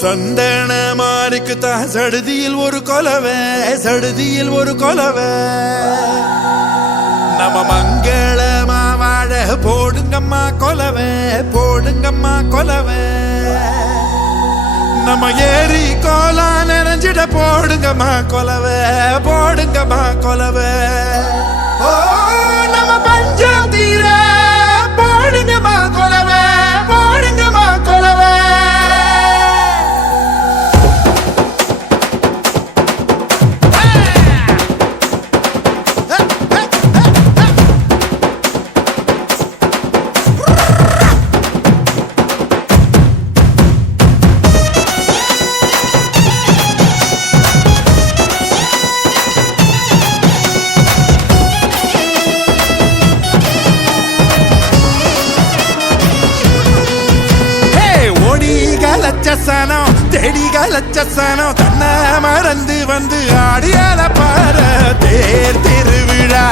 சந்தன மாறிக்குத்தா சடுதியில் ஒரு கொலவை, சடுதியில் ஒரு கொலவை. நம்ம மங்களமா வாழ போடுங்கம்மா கொலவை, போடுங்கம்மா கொலவை. நம்ம ஏரி கோலா நிறைஞ்சிட போடுங்கம்மா கொலவை, போடுங்கம்மா கொலவை. ஓ நம்ம பஞ்சம் தீர போடுங்கம்மா கொலவை, போடுங்கம்மா கொலவை. லட்சசனம் தேடிக லட்சசனம் தன்னை மறந்து வந்து ஆடியால பார தேர் திருவிழா.